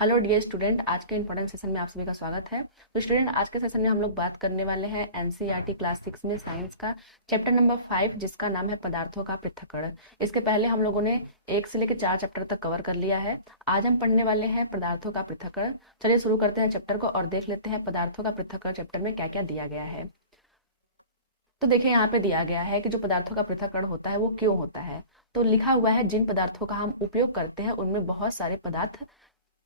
Hello dear student, आज के important session में आप सभी का स्वागत है। तो स्टूडेंट, आज के सेशन में हम लोग बात करने वाले हैं एनसीईआरटी क्लास 6 में साइंस का चैप्टर नंबर 5, जिसका नाम है पदार्थों का पृथक्करण। इसके पहले हम लोगों ने 1 से लेकर 4 चैप्टर तक कवर कर लिया है। आज हम पढ़ने वाले हैं पदार्थों का पृथक्करण। चलिए शुरू करते हैं चैप्टर को और देख लेते हैं पदार्थों का पृथक्करण चैप्टर में क्या क्या दिया गया है। तो देखिए, यहाँ पे दिया गया है कि जो पदार्थों का पृथक्करण होता है वो क्यों होता है। तो लिखा हुआ है, जिन पदार्थों का हम उपयोग करते हैं उनमें बहुत सारे पदार्थ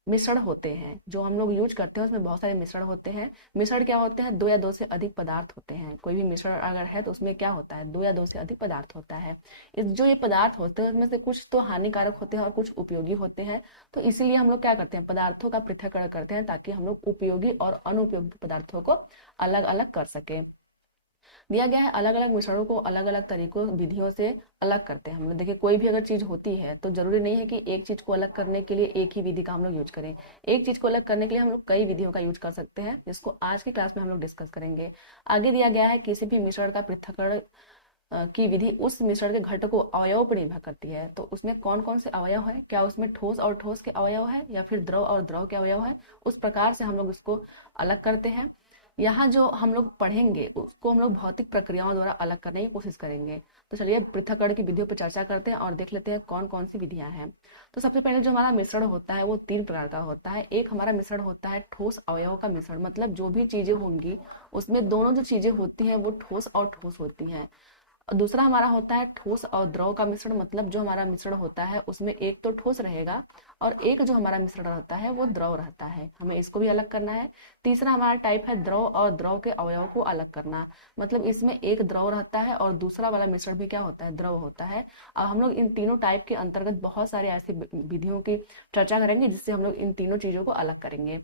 मिश्रण होते हैं। जो हम लोग यूज करते हैं उसमें बहुत सारे मिश्रण होते हैं। मिश्रण क्या होते हैं? 2 या 2 से अधिक पदार्थ होते हैं। कोई भी मिश्रण अगर है तो उसमें क्या होता है? 2 या 2 से अधिक पदार्थ होता है। इस जो ये पदार्थ होते हैं उसमें से कुछ तो हानिकारक होते हैं और कुछ उपयोगी होते हैं। तो इसीलिए हम लोग क्या करते हैं, पदार्थों का पृथक्करण करते हैं, ताकि हम लोग उपयोगी और अनुपयोगी पदार्थों को अलग अलग कर सके। दिया गया है अलग अलग मिश्रणों को अलग अलग तरीकों विधियों से अलग करते हैं हम लोग। देखिए, कोई भी अगर चीज होती है तो जरूरी नहीं है कि एक चीज को अलग करने के लिए एक ही विधि का हम लोग यूज करें। एक चीज को अलग करने के लिए हम लोग कई विधियों का यूज कर सकते हैं, जिसको आज की क्लास में हम लोग डिस्कस करेंगे। आगे दिया गया है, किसी भी मिश्रण का पृथक्करण की विधि उस मिश्रण के घटकों अवयव पर निर्भर करती है। तो उसमें कौन कौन से अवयव है, क्या उसमें ठोस और ठोस के अवयव है या फिर द्रव और द्रव के अवयव है, उस प्रकार से हम लोग उसको अलग करते हैं। यहाँ जो हम लोग पढ़ेंगे उसको हम लोग भौतिक प्रक्रियाओं द्वारा अलग करने की कोशिश करेंगे। तो चलिए पृथक्करण की विधियों पर चर्चा करते हैं और देख लेते हैं कौन कौन सी विधियां हैं। तो सबसे पहले जो हमारा मिश्रण होता है वो 3 प्रकार का होता है। एक हमारा मिश्रण होता है ठोस अवयव का मिश्रण, मतलब जो भी चीजें होंगी उसमें दोनों जो चीजें होती हैं वो ठोस और ठोस होती हैं। और दूसरा हमारा होता है ठोस और द्रव का मिश्रण, मतलब जो हमारा मिश्रण होता है उसमें एक तो ठोस रहेगा और एक जो हमारा मिश्रण रहता है वो द्रव रहता है। हमें इसको भी अलग करना है। तीसरा हमारा टाइप है द्रव और द्रव के अवयव को अलग करना, मतलब इसमें एक द्रव रहता है और दूसरा वाला मिश्रण भी क्या होता है, द्रव होता है। अब हम लोग इन तीनों टाइप के अंतर्गत बहुत सारे ऐसी विधियों की चर्चा करेंगे जिससे हम लोग इन तीनों चीजों को अलग करेंगे।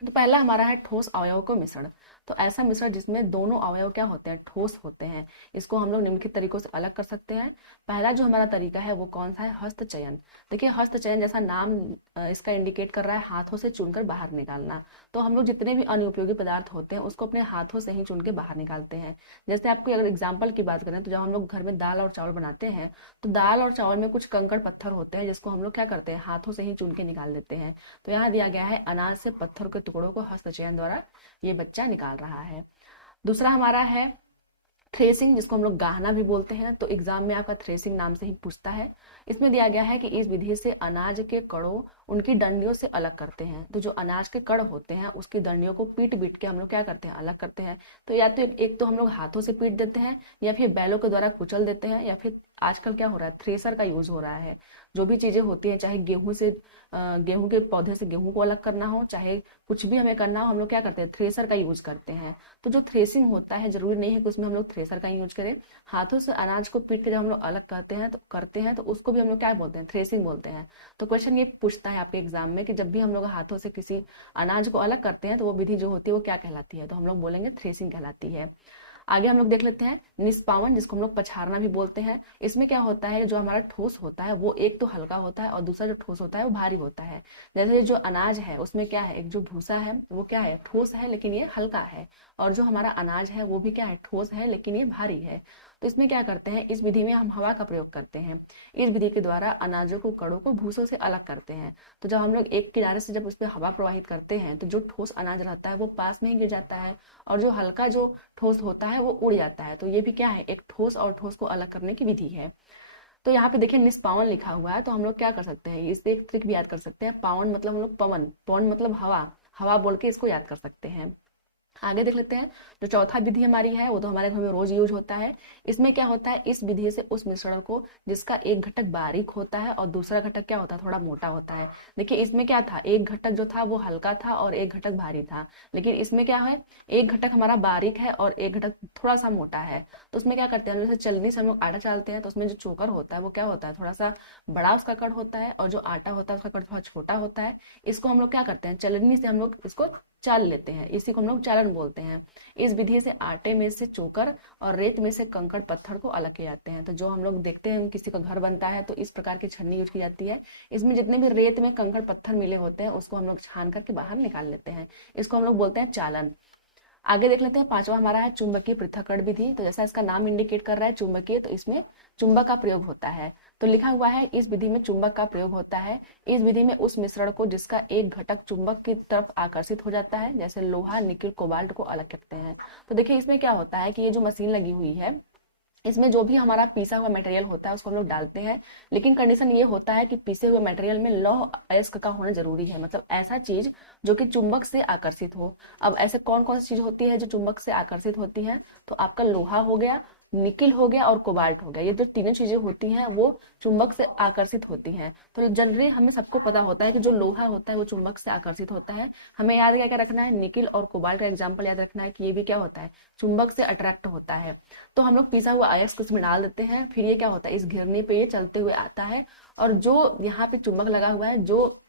तो पहला हमारा है ठोस अवयव को मिश्रण। तो ऐसा मिश्रण जिसमें दोनों अवयव क्या होते हैं, ठोस होते हैं। इसको हम लोग निम्नलिखित तरीकों से अलग कर सकते हैं। पहला जो हमारा तरीका है वो कौन सा है, हस्तचयन। देखिए, हस्तचयन जैसा नाम इसका इंडिकेट कर रहा है, हाथों से चुनकर बाहर निकालना। तो हम लोग जितने भी अनुपयोगी पदार्थ होते हैं उसको अपने हाथों से ही चुन के बाहर निकालते हैं। जैसे आपको अगर एग्जाम्पल की बात करें तो जब हम लोग घर में दाल और चावल बनाते हैं तो दाल और चावल में कुछ कंकड़ पत्थर होते हैं जिसको हम लोग क्या करते हैं, हाथों से ही चुन के निकाल देते हैं। तो यहाँ दिया गया है, अनाज से पत्थर के टुकड़ों को हस्तचयन द्वारा ये बच्चा निकाल रहा है। दूसरा हमारा है थ्रेसिंग, जिसको हम लोग गाहना भी बोलते हैं। तो एग्जाम में आपका थ्रेसिंग नाम से ही पूछता है। इसमें दिया गया है कि इस विधि से अनाज के कणों उनकी डंडियों से अलग करते हैं। तो जो अनाज के कण होते हैं उसकी डंडियों को पीट पीट के हम लोग क्या करते हैं, अलग करते हैं। तो या तो एक तो हम लोग हाथों से पीट देते हैं या फिर बैलों के द्वारा कुचल देते हैं, या फिर आजकल क्या हो रहा है, थ्रेसर का यूज हो रहा है। जो भी चीजें होती हैं, चाहे गेहूं से गेहूं के पौधे से गेहूं को अलग करना हो, चाहे कुछ भी हमें करना हो, हम लोग क्या करते हैं, थ्रेसर का यूज करते हैं। तो जो थ्रेसिंग होता है जरूरी नहीं है कि उसमें हम लोग थ्रेसर का यूज करें। हाथों से अनाज को पीट के जब हम लोग अलग करते हैं तो उसको भी हम लोग क्या बोलते हैं, थ्रेसिंग बोलते हैं। तो क्वेश्चन ये पूछता है आपके एग्जाम में कि जब भी हम लोग हाथों से किसी अनाज को अलग करते हैं तो वो विधि जो होती है वो क्या कहलाती है, तो हम लोग बोलेंगे थ्रेसिंग कहलाती है। आगे हम लोग देख लेते हैं निष्पावन, जिसको हम लोग पछाड़ना भी बोलते हैं। इसमें क्या होता है, जो हमारा ठोस होता है वो एक तो हल्का होता है और दूसरा जो ठोस होता है वो भारी होता है। जैसे जो अनाज है उसमें क्या है, एक जो भूसा है वो क्या है, ठोस है लेकिन ये हल्का है। और जो हमारा अनाज है वो भी क्या है, ठोस है लेकिन ये भारी है। तो इसमें क्या करते हैं, इस विधि में हम हवा का प्रयोग करते हैं। इस विधि के द्वारा अनाजों को कणों को भूसों से अलग करते हैं। तो जब हम लोग एक किनारे से जब उस पर हवा प्रवाहित करते हैं तो जो ठोस अनाज रहता है वो पास में ही गिर जाता है और जो हल्का जो ठोस होता है वो उड़ जाता है। तो ये भी क्या है, एक ठोस और ठोस को अलग करने की विधि है। तो यहाँ पे देखिए निष्पावन लिखा हुआ है, तो हम लोग क्या कर सकते हैं, इससे एक ट्रिक भी याद कर सकते हैं। पावन मतलब हम लोग पवन, पवन मतलब हवा, हवा बोल के इसको याद कर सकते हैं। आगे देख लेते हैं, जो चौथा विधि हमारी है वो तो हमारे घर में रोज यूज होता है। इसमें क्या होता है, इस विधि से उस मिश्रण को जिसका एक घटक बारीक होता है और दूसरा घटक क्या होता है, थोड़ा मोटा होता है। देखिए इसमें क्या था, एक घटक जो था वो हल्का था और एक घटक भारी था। लेकिन इसमें क्या है, एक घटक हमारा बारीक है और एक घटक थोड़ा सा मोटा है। तो उसमें क्या करते हैं, जैसे चलनी से हम लोग आटा चालते हैं तो उसमें जो चोकर होता है वो क्या होता है, थोड़ा सा बड़ा उसका कण होता है और जो आटा होता है उसका कण थोड़ा छोटा होता है। इसको हम लोग क्या करते हैं, चलनी से हम लोग इसको चाल लेते हैं, इसी को हम लोग चालन बोलते हैं। इस विधि से आटे में से चोकर और रेत में से कंकड़ पत्थर को अलग किए जाते हैं। तो जो हम लोग देखते हैं किसी का घर बनता है तो इस प्रकार की छन्नी यूज की जाती है। इसमें जितने भी रेत में कंकड़ पत्थर मिले होते हैं उसको हम लोग छान करके बाहर निकाल लेते हैं। इसको हम लोग बोलते हैं चालन। आगे देख लेते हैं, पांचवा हमारा है चुंबकीय पृथक्करण विधि। तो जैसा इसका नाम इंडिकेट कर रहा है चुंबकीय, तो इसमें चुंबक का प्रयोग होता है। तो लिखा हुआ है इस विधि में चुंबक का प्रयोग होता है। इस विधि में उस मिश्रण को जिसका एक घटक चुंबक की तरफ आकर्षित हो जाता है, जैसे लोहा, निकिल, कोबाल्ट को अलग करते हैं। तो देखिए इसमें क्या होता है कि ये जो मशीन लगी हुई है, इसमें जो भी हमारा पीसा हुआ मटेरियल होता है उसको हम लोग डालते हैं, लेकिन कंडीशन ये होता है कि पीसे हुए मटेरियल में लौह अयस्क का होना जरूरी है, मतलब ऐसा चीज जो कि चुंबक से आकर्षित हो। अब ऐसे कौन कौन सी चीज होती है जो चुंबक से आकर्षित होती है? तो आपका लोहा हो गया, निकिल हो गया और कोबाल्ट हो गया। ये जो तीनों चीजें होती हैं वो चुंबक से आकर्षित होती हैं। तो जनरली हमें सबको पता होता है कि जो लोहा होता है वो चुंबक से आकर्षित होता है। हमें याद क्या क्या रखना है? निकिल और कोबाल्ट का एग्जाम्पल याद रखना है कि ये भी क्या होता है, चुंबक से अट्रैक्ट होता है। तो हम लोग पिसा हुआ अयस्क इसमें डाल देते हैं, फिर ये क्या होता है, इस घिरनी पे ये चलते हुए आता है, और जो यहाँ पे चुंबक लगा हुआ है, जो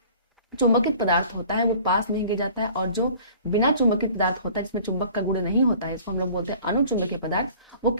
चुंबकित पदार्थ होता है वो पास में गिर जाता है, और जो बिना चुंबकित पदार्थ होता है जिसमें चुंबक का गुण नहीं होता है, इसको हम लोग बोलते हैं अनुचुंबकीय पदार्थ, वो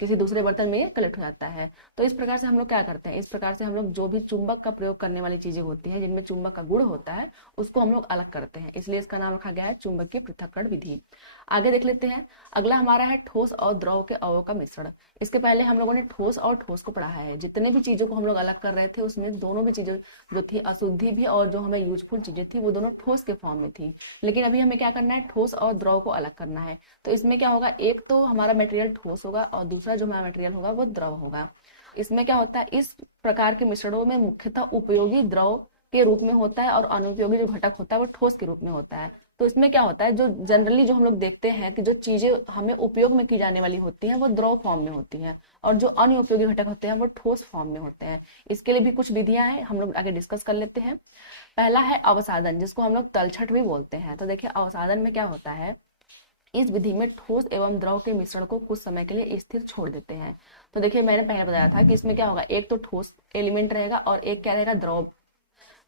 किसी दूसरे बर्तन में ये कलेक्ट हो जाता है। तो इस प्रकार से हम लोग क्या करते हैं, इस प्रकार से हम लोग जो भी चुंबक का प्रयोग करने वाली चीजें होती हैं जिनमें चुंबक का गुण होता है उसको हम लोग अलग करते हैं, इसलिए इसका नाम रखा गया है चुंबकीय पृथक्करण विधि। आगे देख लेते हैं, अगला हमारा है ठोस और द्रव के अवयव का मिश्रण। इसके पहले हम लोगों ने ठोस और ठोस को पढ़ा है। जितने भी चीजों को हम लोग अलग कर रहे थे उसमें दोनों भी चीजें जो थी, अशुद्धि भी और जो हमें यूजफुल चीजें थी, वो दोनों ठोस के फॉर्म में थी। लेकिन अभी हमें क्या करना है, ठोस और द्रव को अलग करना है। तो इसमें क्या होगा, एक तो हमारा मटेरियल ठोस होगा और दूसरा जो हमारा मटेरियल होगा वो द्रव होगा। इसमें क्या होता है, इस प्रकार के मिश्रणों में मुख्यतः उपयोगी द्रव के रूप में होता है और अनुपयोगी जो घटक होता है वो ठोस के रूप में होता है। तो इसमें क्या होता है, जो जनरली जो हम लोग देखते हैं कि जो चीजें हमें उपयोग में की जाने वाली होती हैं वो द्रव फॉर्म में होती हैं, और जो अनुपयोगी घटक होते हैं वो ठोस फॉर्म में होते हैं। इसके लिए भी कुछ विधियां हैं, हम लोग आगे डिस्कस कर लेते हैं। पहला है अवसादन, जिसको हम लोग तलछट भी बोलते हैं। तो देखिए अवसादन में क्या होता है, इस विधि में ठोस एवं द्रव के मिश्रण को कुछ समय के लिए स्थिर छोड़ देते हैं। तो देखिए मैंने पहले बताया था कि इसमें क्या होगा, एक तो ठोस एलिमेंट रहेगा और एक क्या रहेगा, द्रव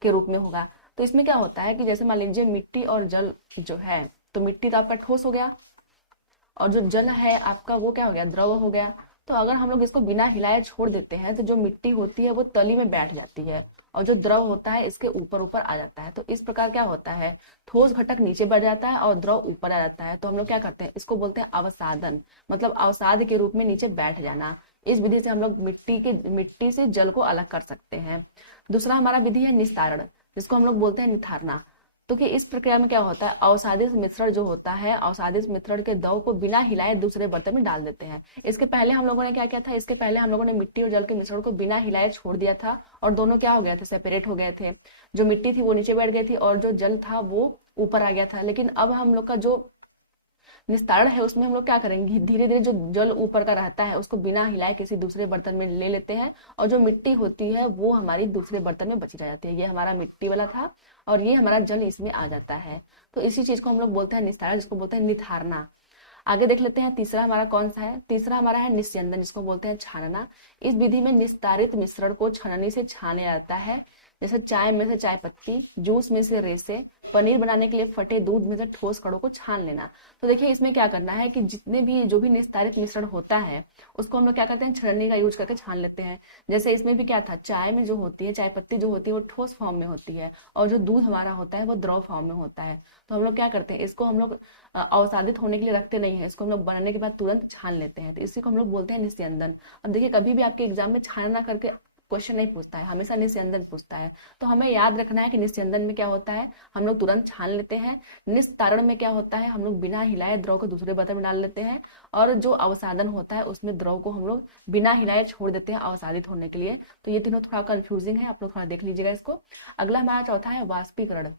के रूप में होगा। तो इसमें क्या होता है कि जैसे मान लीजिए मिट्टी और जल जो है, तो मिट्टी तो आपका ठोस हो गया और जो जल है आपका वो क्या हो गया, द्रव हो गया। तो अगर हम लोग इसको बिना हिलाए छोड़ देते हैं तो जो मिट्टी होती है वो तली में बैठ जाती है और जो द्रव होता है इसके ऊपर ऊपर आ जाता है। तो इस प्रकार क्या होता है, ठोस घटक नीचे बढ़ जाता है और द्रव ऊपर आ जाता है। तो हम लोग क्या करते हैं, इसको बोलते हैं अवसादन, मतलब अवसाद के रूप में नीचे बैठ जाना। इस विधि से हम लोग मिट्टी से जल को अलग कर सकते हैं। दूसरा हमारा विधि है निस्तारण, जिसको हम लोग बोलते हैं निथारना। तो कि इस प्रक्रिया में क्या होता है, अवसादित मिश्रण जो होता है, अवसादित मिश्रण के द्रव को बिना हिलाए दूसरे बर्तन में डाल देते हैं। इसके पहले हम लोगों ने क्या किया था, इसके पहले हम लोगों ने मिट्टी और जल के मिश्रण को बिना हिलाए छोड़ दिया था और दोनों क्या हो गए थे, सेपरेट हो गए थे। जो मिट्टी थी वो नीचे बैठ गई थी और जो जल था वो ऊपर आ गया था। लेकिन अब हम लोग का जो निस्तारण है उसमें हम लोग क्या करेंगे, धीरे धीरे जो जल ऊपर का रहता है उसको बिना हिलाए किसी दूसरे बर्तन में ले लेते हैं और जो मिट्टी होती है वो हमारी दूसरे बर्तन में बची रह जाती है। ये हमारा मिट्टी वाला था और ये हमारा जल इसमें आ जाता है। तो इसी चीज को हम लोग बोलते हैं निस्तारण, जिसको बोलते हैं निथारना। आगे देख लेते हैं तीसरा हमारा कौन सा है, तीसरा हमारा है निस्यंदन, जिसको बोलते हैं छानना। इस विधि में निस्तारित मिश्रण को छाननी से छाना जाता है। जैसे चाय में से चाय पत्ती, जूस में से रेसे, पनीर बनाने के लिए फटे दूध में से ठोस कणों को छान लेना। तो देखिए इसमें क्या करना है कि जितने भी जो भी निस्तारित मिश्रण होता है उसको हम लोग क्या करते हैं, छन्नी का यूज करके छान लेते हैं। जैसे इसमें भी क्या था, चाय में जो होती है, चाय पत्ती जो होती है वो ठोस फॉर्म में होती है और जो दूध हमारा होता है वो द्रव फॉर्म में होता है। तो हम लोग क्या करते हैं, इसको हम लोग अवसादित होने के लिए रखते नहीं है, इसको हम लोग बनाने के बाद तुरंत छान लेते हैं। तो इसी को हम लोग बोलते हैं निस्यंदन। अब देखिए कभी भी आपके एग्जाम में छानना करके क्वेश्चन नहीं पूछता है, हमेशा निस्यंदन पूछता है। तो हमें याद रखना है कि निस्यंदन में क्या होता है, हम लोग तुरंत छान लेते हैं। निस्तारण में क्या होता है, हम लोग बिना हिलाए द्रव को दूसरे बर्तन में डाल लेते हैं। और जो अवसादन होता है उसमें द्रव को हम लोग बिना हिलाए छोड़ देते हैं अवसादित होने के लिए। तो ये तीनों थोड़ा कंफ्यूजिंग है, आप लोग थोड़ा देख लीजिएगा इसको। अगला हमारा चौथा है वाष्पीकरण।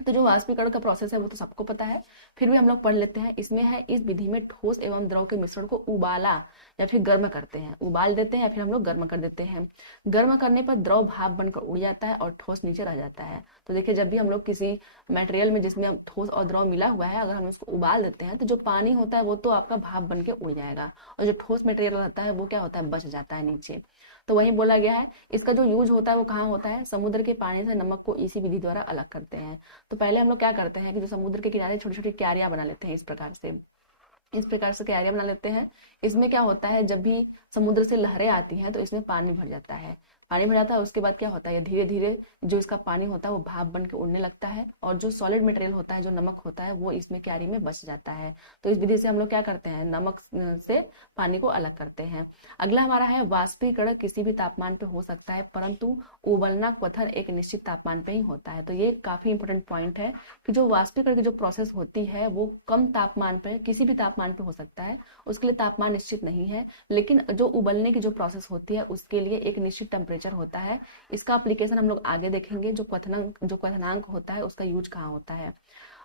तो जो वाष्पीकरण का प्रोसेस है वो तो सबको पता है, फिर भी हम लोग पढ़ लेते हैं। इसमें है, इस विधि में ठोस एवं द्रव के मिश्रण को उबाला या फिर गर्म करते हैं, उबाल देते हैं या फिर हम लोग गर्म कर देते हैं। गर्म करने पर द्रव भाप बनकर उड़ जाता है और ठोस नीचे रह जाता है। तो देखिए जब भी हम लोग किसी मटेरियल में जिसमें ठोस और द्रव मिला हुआ है, अगर हम उसको उबाल देते हैं तो जो पानी होता है वो तो आपका भाप बन के उड़ जाएगा और जो ठोस मटेरियल रहता है वो क्या होता है, बच जाता है नीचे। तो वही बोला गया है। इसका जो यूज होता है वो कहाँ होता है, समुद्र के पानी से नमक को इसी विधि द्वारा अलग करते हैं। तो पहले हम लोग क्या करते हैं कि जो समुद्र के किनारे छोटी छोटी क्यारियां बना लेते हैं, इस प्रकार से क्यारियां बना लेते हैं। इसमें क्या होता है, जब भी समुद्र से लहरें आती हैं तो इसमें पानी भर जाता है। पानी भर जाता है, उसके बाद क्या होता है, धीरे धीरे जो इसका पानी होता है वो भाप बन के उड़ने लगता है, और जो सॉलिड मटेरियल होता है, जो नमक होता है, वो इसमें क्यारी में बच जाता है। तो इस विधि से हम लोग क्या करते हैं, नमक से पानी को अलग करते हैं। अगला हमारा है वाष्पीकरण किसी भी तापमान पे हो सकता है, परंतु उबलना क्वथन एक निश्चित तापमान पे ही होता है। तो ये काफी इंपॉर्टेंट पॉइंट है कि जो वाष्पीकरण की जो प्रोसेस होती है वो कम तापमान पे, किसी भी तापमान पे हो सकता है, उसके लिए तापमान निश्चित नहीं है। लेकिन जो उबलने की जो प्रोसेस होती है उसके लिए एक निश्चित टेम्परेचर होता है। इसका एप्लीकेशन हम लोग आगे देखेंगे, जो क्वथनांक होता है उसका यूज कहाँ होता है।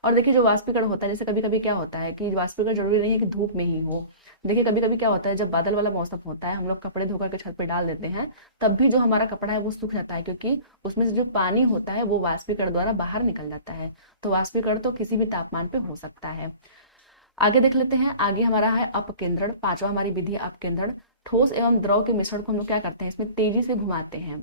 और देखिए जो वाष्पीकरण होता है, जैसे कभी कभी क्या होता है कि वाष्पीकरण जरूरी नहीं है कि धूप में ही हो। देखिए कभी कभी क्या होता है, जब बादल वाला मौसम होता है, हम लोग कपड़े धोकर के छत पे डाल देते हैं, तब भी जो हमारा कपड़ा है वो सूख जाता है, क्योंकि उसमें से जो पानी होता है वो वाष्पीकरण द्वारा बाहर निकल जाता है। तो वाष्पीकरण तो किसी भी तापमान पे हो सकता है। आगे देख लेते हैं, आगे हमारा है अपकेंद्रण। पांचवा हमारी विधि है अपकेंद्रण। ठोस एवं द्रव के मिश्रण को हम लोग क्या करते हैं, इसमें तेजी से घुमाते हैं।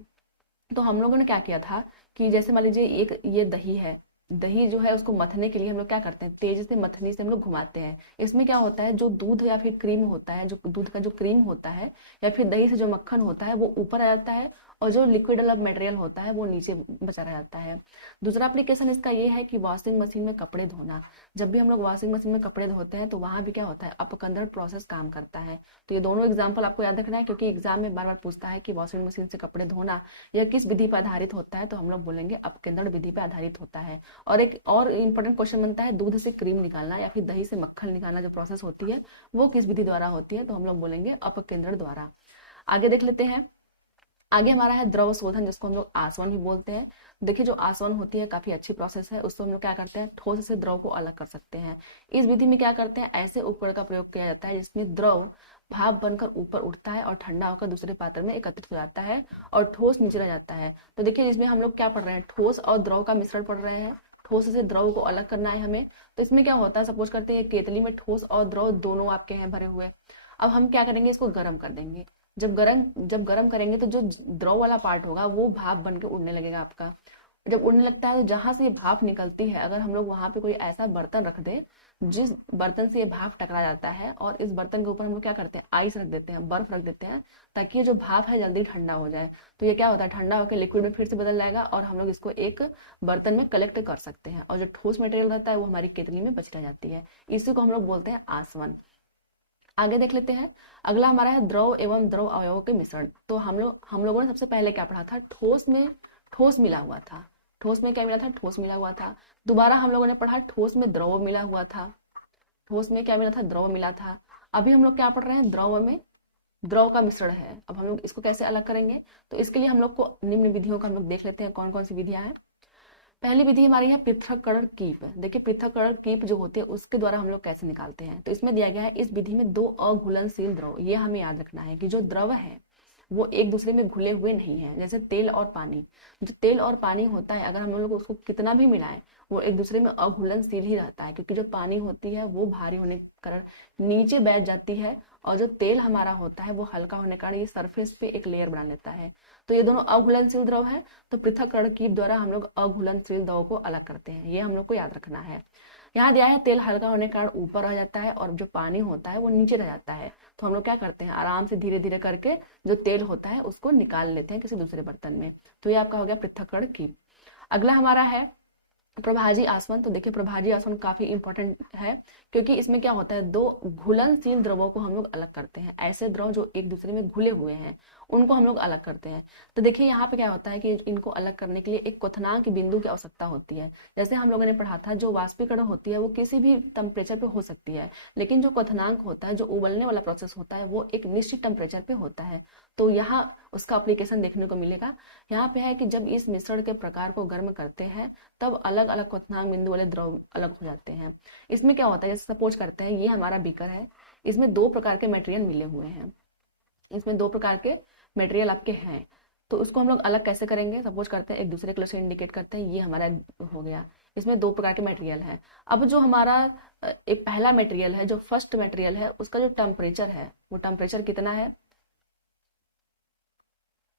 तो हम लोगों ने क्या किया था कि जैसे मान लीजिए एक ये दही है, दही जो है उसको मथने के लिए हम लोग क्या करते हैं, तेज से मथनी से हम लोग घुमाते हैं। इसमें क्या होता है, जो दूध या फिर क्रीम होता है, जो दूध का जो क्रीम होता है या फिर दही से जो मक्खन होता है वो ऊपर आ जाता है, और जो लिक्विड वाला मटेरियल होता है वो नीचे बचा रह जाता है। दूसरा एप्लीकेशन इसका ये है कि वॉशिंग मशीन में कपड़े धोना। जब भी हम लोग वॉशिंग मशीन में कपड़े धोते हैं तो वहां भी क्या होता है, अपकंदन प्रोसेस काम करता है। तो ये दोनों एग्जाम्पल आपको याद रखना है, क्योंकि एग्जाम में बार बार पूछता है कि वॉशिंग मशीन से कपड़े धोना यह किस विधि पर आधारित होता है, तो हम लोग बोलेंगे अपकेंद्रण विधि पर आधारित होता है। और एक और इंपॉर्टेंट क्वेश्चन बनता है, दूध से क्रीम निकालना या फिर दही से मक्खन निकालना जो प्रोसेस होती है वो किस विधि द्वारा होती है, तो हम लोग बोलेंगे अपकेंद्रण द्वारा। आगे देख लेते हैं, आगे हमारा है द्रव शोधन, जिसको हम लोग आसवन भी बोलते हैं। देखिए जो आसवन होती है काफी अच्छी प्रोसेस है, उसको हम लोग क्या करते हैं, ठोस से द्रव को अलग कर सकते हैं। इस विधि में क्या करते हैं, ऐसे उपकरण का प्रयोग किया जाता है जिसमें द्रव भाप बनकर ऊपर उठता है और ठंडा होकर दूसरे पात्र में एकत्रित हो जाता है और ठोस नीचे रह जाता है। तो देखिए इसमें हम लोग क्या पढ़ रहे हैं, ठोस और द्रव का मिश्रण पढ़ रहे हैं। ठोस से द्रव को अलग करना है हमें। तो इसमें क्या होता है, सपोज करते हैं केतली में ठोस और द्रव दोनों आपके हैं भरे हुए। अब हम क्या करेंगे, इसको गर्म कर देंगे। जब गर्म करेंगे तो जो द्रव वाला पार्ट होगा वो भाप बन के उड़ने लगेगा आपका। जब उड़ने लगता है तो जहां से ये भाप निकलती है, अगर हम लोग वहां पे कोई ऐसा बर्तन रख दे जिस बर्तन से ये भाप टकरा जाता है, और इस बर्तन के ऊपर हम लोग क्या करते हैं, आइस रख देते हैं, बर्फ रख देते हैं, ताकि ये जो भाप है जल्दी ठंडा हो जाए। तो ये क्या होता है, ठंडा होकर लिक्विड में फिर से बदल जाएगा और हम लोग इसको एक बर्तन में कलेक्ट कर सकते हैं, और जो ठोस मटेरियल रहता है वो हमारी केतली में बच रह जाती है। इसी को हम लोग बोलते हैं आसवन। आगे देख लेते हैं, अगला हमारा है द्रव एवं द्रव अवयवों के मिश्रण। तो हम लोगों ने सबसे पहले क्या पढ़ा था, ठोस में ठोस मिला हुआ था। ठोस में क्या मिला था, ठोस मिला हुआ था। दोबारा हम लोगों ने पढ़ा ठोस में द्रव मिला हुआ था। ठोस में क्या मिला था, द्रव मिला था। अभी हम लोग क्या पढ़ रहे हैं, द्रव में द्रव का मिश्रण है। अब हम लोग इसको कैसे अलग करेंगे, तो इसके लिए हम लोग को निम्न विधियों का हम लोग देख लेते हैं कौन कौन सी विधियां हैं। पहली विधि हमारी है पृथक्करण कीप। देखिए पृथक्करण कीप जो होती है उसके द्वारा हम लोग कैसे निकालते हैं, तो इसमें दिया गया है, इस विधि में दो अघुलनशील द्रव, ये हमें याद रखना है कि जो द्रव है वो एक दूसरे में घुले हुए नहीं है। जैसे तेल और पानी, जो तेल और पानी होता है अगर हम लोग उसको कितना भी मिलाएं वो एक दूसरे में अघुलनशील ही रहता है, क्योंकि जो पानी होती है वो भारी होने के कारण नीचे बैठ जाती है, और जो तेल हमारा होता है वो हल्का होने के कारण ये सरफेस पे एक लेयर बना लेता है। तो ये दोनों अघुलनशील द्रव है, तो पृथक्करण कीप द्वारा हम लोग अघुलनशील द्रव को अलग करते हैं, ये हम लोग को याद रखना है। यहाँ दिया है तेल हल्का होने के कारण ऊपर रह जाता है और जो पानी होता है वो नीचे रह जाता है। तो हम लोग क्या करते हैं, आराम से धीरे धीरे करके जो तेल होता है उसको निकाल लेते हैं किसी दूसरे बर्तन में। तो ये आपका हो गया पृथक्करण कीप। अगला हमारा है प्रभाजी आसवन। तो देखिए प्रभाजी आसवन काफी इंपॉर्टेंट है, क्योंकि इसमें क्या होता है, दो घुलनशील द्रवों को हम लोग अलग करते हैं। ऐसे द्रव जो एक दूसरे में घुले हुए हैं उनको हम लोग अलग करते हैं। तो देखिए यहाँ पे क्या होता है कि इनको अलग करने के लिए एक क्वथनांक बिंदु की आवश्यकता होती है। जैसे हम लोगों ने पढ़ा था, जो वाष्पीकरण होती है वो किसी भी टेम्परेचर पे हो सकती है, लेकिन जो क्वथनांक होता है, जो उबलने वाला प्रोसेस होता है, वो एक निश्चित टेम्परेचर पे होता है। तो यहाँ उसका एप्लीकेशन देखने को मिलेगा। यहाँ पे है कि जब इस मिश्रण के प्रकार को गर्म करते हैं तब अलग अलग क्वथनांक बिंदु वाले द्रव अलग हो जाते हैं। इसमें क्या होता है, जैसे सपोज करते हैं ये हमारा बीकर है, इसमें दो प्रकार के मटेरियल मिले हुए हैं, इसमें दो प्रकार के मटेरियल आपके हैं। तो उसको हम लोग अलग कैसे करेंगे, सपोज करते हैं एक दूसरे कलर से इंडिकेट करते हैं, ये हमारा हो गया, इसमें दो प्रकार के मटेरियल है। अब जो हमारा एक पहला मटेरियल है, जो फर्स्ट मटेरियल है, उसका जो टेम्परेचर है वो टेम्परेचर कितना है,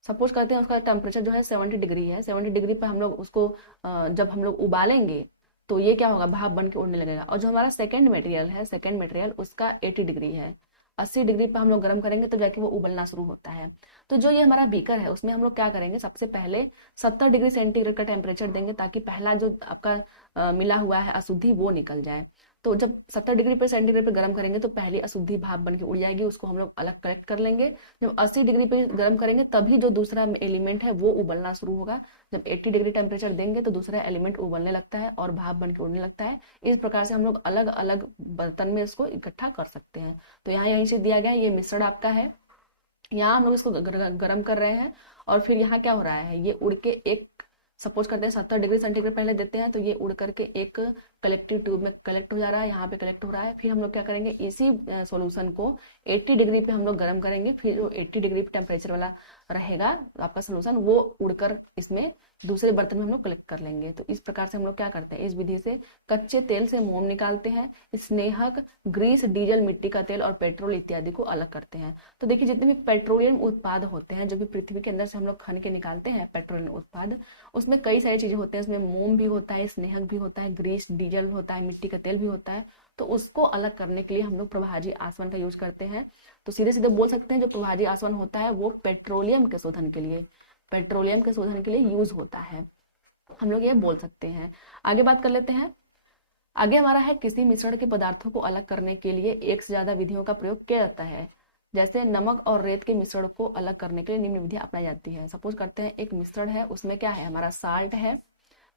सपोज करते हैं उसका टेम्परेचर जो है 70 डिग्री है। 70 डिग्री पर हम लोग उसको जब हम लोग उबालेंगे तो ये क्या होगा, भाप बन के उड़ने लगेगा। और जो हमारा सेकंड मटेरियल है, सेकंड मटेरियल उसका 80 डिग्री है। 80 डिग्री पे हम लोग गर्म करेंगे तब जाके वो उबलना शुरू होता है। तो जो ये हमारा बीकर है उसमें हम लोग क्या करेंगे, सबसे पहले 70 डिग्री सेंटीग्रेड का टेम्परेचर देंगे ताकि पहला जो आपका मिला हुआ है अशुद्धि वो निकल जाए। तो जब 70 डिग्री पे सेंटीग्रेड पे गर्म करेंगे तो पहली अशुद्धि भाप बन के उड़ जाएगी, उसको हम लोग अलग कलेक्ट कर लेंगे। जब 80 डिग्री पे गर्म करेंगे तभी जो दूसरा एलिमेंट है वो उबलना शुरू होगा। जब 80 डिग्री टेम्परेचर देंगे तो दूसरा एलिमेंट उबलने लगता है और भाप बन के उड़ने लगता है। इस प्रकार से हम लोग अलग अलग बर्तन में इसको इकट्ठा कर सकते हैं। तो यहाँ यहीं से दिया गया है, ये मिश्रण आपका है। यहाँ हम लोग इसको गर्म कर रहे हैं और फिर यहाँ क्या हो रहा है, ये उड़ के एक, सपोज करते हैं 70 डिग्री सेंटीग्रेड पहले देते हैं तो ये उड़ करके एक कलेक्टिव ट्यूब में कलेक्ट हो जा रहा है, यहाँ पे कलेक्ट हो रहा है। फिर हम लोग क्या करेंगे, इसी सॉल्यूशन को 80 डिग्री पे हम लोग गर्म करेंगे, फिर जो 80 डिग्री टेम्परेचर वाला रहेगा आपका सोल्यूशन वो उड़कर इसमें दूसरे बर्तन में हम लोग कलेक्ट कर लेंगे। तो इस प्रकार से हम लोग क्या करते हैं, इस विधि से कच्चे तेल से मोम निकालते हैं, स्नेहक, ग्रीस, डीजल, मिट्टी का तेल और पेट्रोल इत्यादि को अलग करते हैं। तो देखिए जितने भी पेट्रोलियम उत्पाद होते हैं जो भी पृथ्वी के अंदर से हम लोग खन के निकालते हैं पेट्रोलियम उत्पाद, उसमें कई सारी चीजें होते हैं। उसमें मोम भी होता है, स्नेहक भी होता है, ग्रीस, डीजल होता है, मिट्टी का तेल भी होता है। तो उसको अलग करने के लिए हम लोग प्रभाजी आसवन का यूज करते हैं। तो सीधे सीधे बोल सकते हैं जो प्रभाजी आसवन होता है वो पेट्रोलियम के शोधन के लिए, पेट्रोलियम के शोधन के लिए यूज होता है, हम लोग ये बोल सकते हैं। आगे बात कर लेते हैं। आगे हमारा है किसी मिश्रण के पदार्थों को अलग करने के लिए एक से ज्यादा विधियों का प्रयोग किया जाता है। जैसे नमक और रेत के मिश्रण को अलग करने के लिए निम्न विधियां अपनाई जाती है। सपोज करते हैं एक मिश्रण है, उसमें क्या है, हमारा साल्ट है,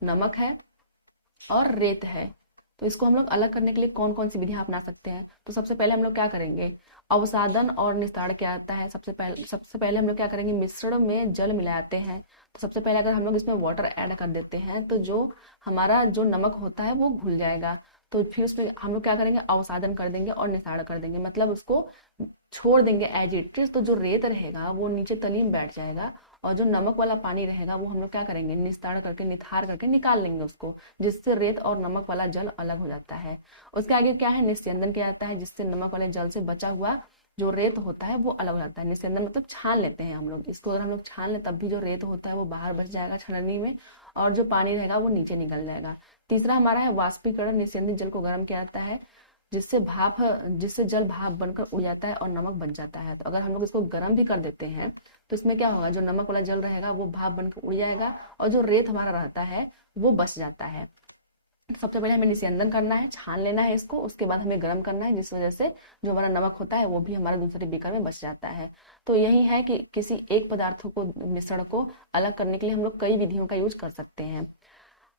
नमक है और रेत है। तो इसको हम लोग अलग करने के लिए कौन कौन सी विधियां अपना सकते हैं। तो सबसे पहले हम लोग क्या करेंगे, अवसादन और निस्तारण क्या आता है। सबसे पहले हम लोग क्या करेंगे, मिश्रण में जल मिलाते हैं। तो सबसे पहले अगर हम लोग इसमें वाटर ऐड कर देते हैं तो जो हमारा जो नमक होता है वो घुल जाएगा। तो फिर उसमें हम लोग क्या करेंगे, अवसादन कर देंगे और निस्तारण कर देंगे, मतलब उसको छोड़ देंगे एज इट इज। तो जो रेत रहेगा वो नीचे तली में बैठ जाएगा और जो नमक वाला पानी रहेगा वो हम लोग क्या करेंगे, निस्तारण करके निथार करके निकाल लेंगे उसको, जिससे रेत और नमक वाला जल अलग हो जाता है। उसके आगे क्या है, निस्यंदन किया जाता है, जिससे नमक वाले जल से बचा हुआ जो रेत होता है वो अलग हो जाता है। निस्यंदन मतलब छान लेते हैं हम लोग इसको, अगर हम लोग छान ले तब भी जो रेत होता है वो बाहर बच जाएगा छलनी में और जो पानी रहेगा वो नीचे निकल जाएगा। तीसरा हमारा है वाष्पीकरण। निस्यंदित जल को गर्म किया जाता है जिससे जल भाप बनकर उड़ जाता है और नमक बच जाता है। तो अगर हम लोग इसको गर्म भी कर देते हैं तो इसमें क्या होगा, जो नमक वाला जल रहेगा वो भाप बनकर उड़ जाएगा और जो रेत हमारा रहता है वो बच जाता है। सबसे पहले हमें निस्यंदन करना है, छान लेना है इसको, उसके बाद हमें गर्म करना है, जिस वजह से जो हमारा नमक होता है वो भी हमारा दूसरे बीकर में बच जाता है। तो यही है कि किसी एक पदार्थों को, मिश्रण को अलग करने के लिए हम लोग कई विधियों का यूज कर सकते हैं।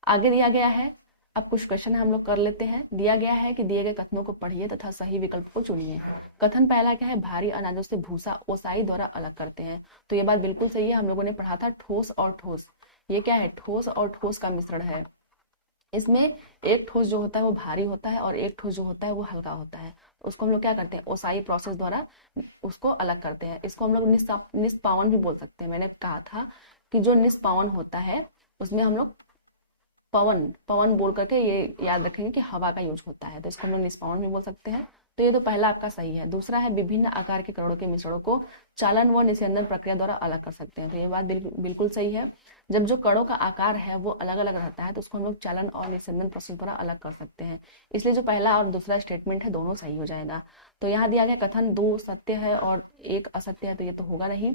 आगे दिया गया है, अब कुछ क्वेश्चन हम लोग कर लेते हैं। दिया गया है कि दिए गए कथनों को पढ़िए तथा सही विकल्प को चुनिए। कथन पहला क्या है, भारी अनाजों से भूसा ओसाई द्वारा अलग करते हैं। तो ये बात बिल्कुल सही है, हम लोगों ने पढ़ा था ठोस और ठोस। ये क्या है, ठोस और ठोस का मिश्रण है। इसमें एक ठोस जो होता है वो भारी होता है और एक ठोस जो होता है वो हल्का होता है। तो उसको हम लोग क्या करते हैं, ओसाई प्रोसेस द्वारा उसको अलग करते हैं। इसको हम लोग निष्पावन भी बोल सकते हैं। मैंने कहा था कि जो निष्पावन होता है उसमें हम लोग पवन पवन बोल करके ये याद रखेंगे कि हवा का यूज होता है, तो इसको हम लोग निष्पावन भी बोल सकते हैं। तो ये तो पहला आपका सही है। दूसरा है विभिन्न आकार के कणों के मिश्रणों को चालन व निस्यंदन प्रक्रिया द्वारा अलग कर सकते हैं। तो ये बात बिल्कुल सही है। जब जो कणों का आकार है वो अलग अलग रहता है तो उसको हम लोग चालन और निस्यंदन प्रोसेस द्वारा अलग कर सकते हैं। इसलिए जो पहला और दूसरा स्टेटमेंट है दोनों सही हो जाएगा। तो यहाँ दिया गया कथन दो सत्य है और एक असत्य है, तो ये तो होगा नहीं।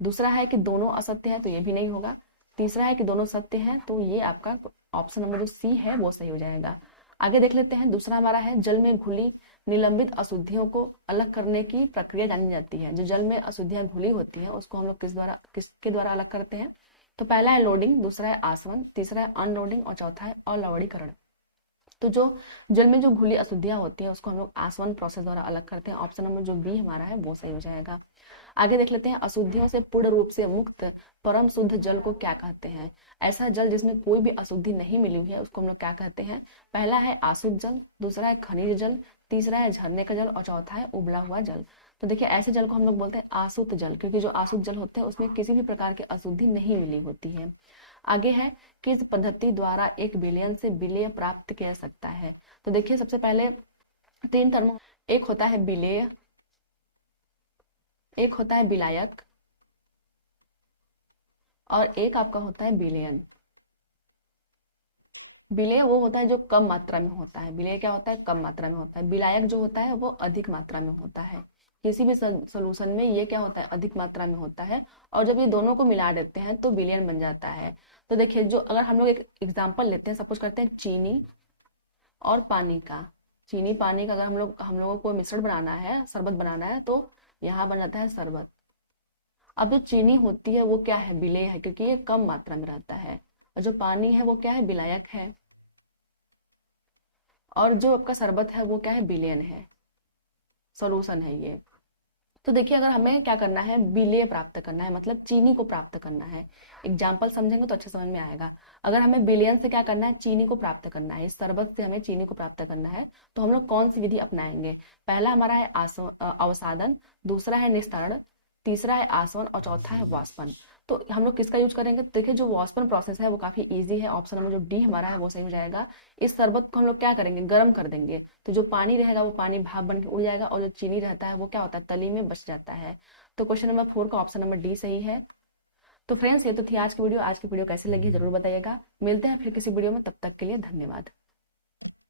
दूसरा है कि दोनों असत्य है, तो ये भी नहीं होगा। तीसरा है कि दोनों सत्य है, तो ये आपका ऑप्शन नंबर जो सी है वो सही हो जाएगा। आगे देख लेते हैं। दूसरा हमारा है जल में घुली निलंबित अशुद्धियों को अलग करने की प्रक्रिया जानी जाती है। जो जल में अशुद्धियां घुली होती हैं उसको हम लोग किसके द्वारा अलग करते हैं। तो पहला है लोडिंग, दूसरा है आसवन, तीसरा है अनलोडिंग और चौथा है अलवणीकरण। तो जो जल में जो घुली अशुद्धियां होती है उसको हम लोग आसवन प्रोसेस द्वारा अलग करते हैं। ऑप्शन नंबर जो बी हमारा है वो सही हो जाएगा। आगे देख लेते हैं। अशुद्धियों से पूर्ण रूप से मुक्त परम शुद्ध जल को क्या कहते हैं। ऐसा जल जिसमें कोई भी अशुद्धि नहीं मिली हुई है उसको हम लोग क्या कहते हैं। पहला है आशुद्ध जल, दूसरा है खनिज जल, तीसरा है झरने का जल और चौथा है उबला हुआ जल। तो देखिए ऐसे जल को हम लोग बोलते हैं अशुद्ध जल, क्योंकि जो अशुद्ध जल होते हैं उसमें किसी भी प्रकार की अशुद्धि नहीं मिली होती है। आगे है किस पद्धति द्वारा एक विलयन से विलेय प्राप्त किया जा सकता है। तो देखिए सबसे पहले तीन टर्म, एक होता है विलेय, एक होता है विलायक और एक आपका होता है विलयन। विलेय वो होता है जो कम मात्रा में होता है, विलेय क्या होता है, कम मात्रा में होता है। विलायक जो होता है वो अधिक मात्रा में होता है। किसी भी सोल्यूशन में ये क्या होता है, अधिक मात्रा में होता है, और जब ये दोनों को मिला देते हैं तो विलयन बन जाता है। तो देखिए, जो अगर हम लोग एक एग्जांपल लेते हैं, सपोज करते हैं चीनी और पानी का। चीनी पानी का अगर हम लोगों को मिश्रण बनाना है, शरबत बनाना है, तो यहाँ बन जाता है शरबत। अब जो चीनी होती है वो क्या है, विलेय है, क्योंकि ये कम मात्रा में रहता है, और जो पानी है वो क्या है, विलायक है, और जो आपका शरबत है वो क्या है, विलयन है, सॉल्यूशन है ये। तो देखिए, अगर हमें क्या करना है, विलेय प्राप्त करना है, मतलब चीनी को प्राप्त करना है। एग्जाम्पल समझेंगे तो अच्छे समझ में आएगा। अगर हमें विलयन से क्या करना है, चीनी को प्राप्त करना है, इस शरबत से हमें चीनी को प्राप्त करना है, तो हम लोग कौन सी विधि अपनाएंगे? पहला हमारा है अवसादन, दूसरा है निस्तारण, तीसरा है आसवन, और चौथा है वाष्पन। तो हम लोग किसका यूज करेंगे? तो देखिए, जो वाष्पन प्रोसेस है वो काफी इजी है, ऑप्शन नंबर जो डी हमारा है वो सही हो जाएगा। इस शरबत को हम लोग क्या करेंगे, गर्म कर देंगे, तो जो पानी रहेगा वो पानी भाप बन के उड़ जाएगा, और जो चीनी रहता है वो क्या होता है, तली में बच जाता है। तो क्वेश्चन नंबर 4 का ऑप्शन नंबर डी सही है। तो फ्रेंड्स, ये तो थी आज की वीडियो। आज की वीडियो कैसी लगी जरूर बताइएगा। मिलते हैं फिर किसी वीडियो में, तब तक के लिए धन्यवाद।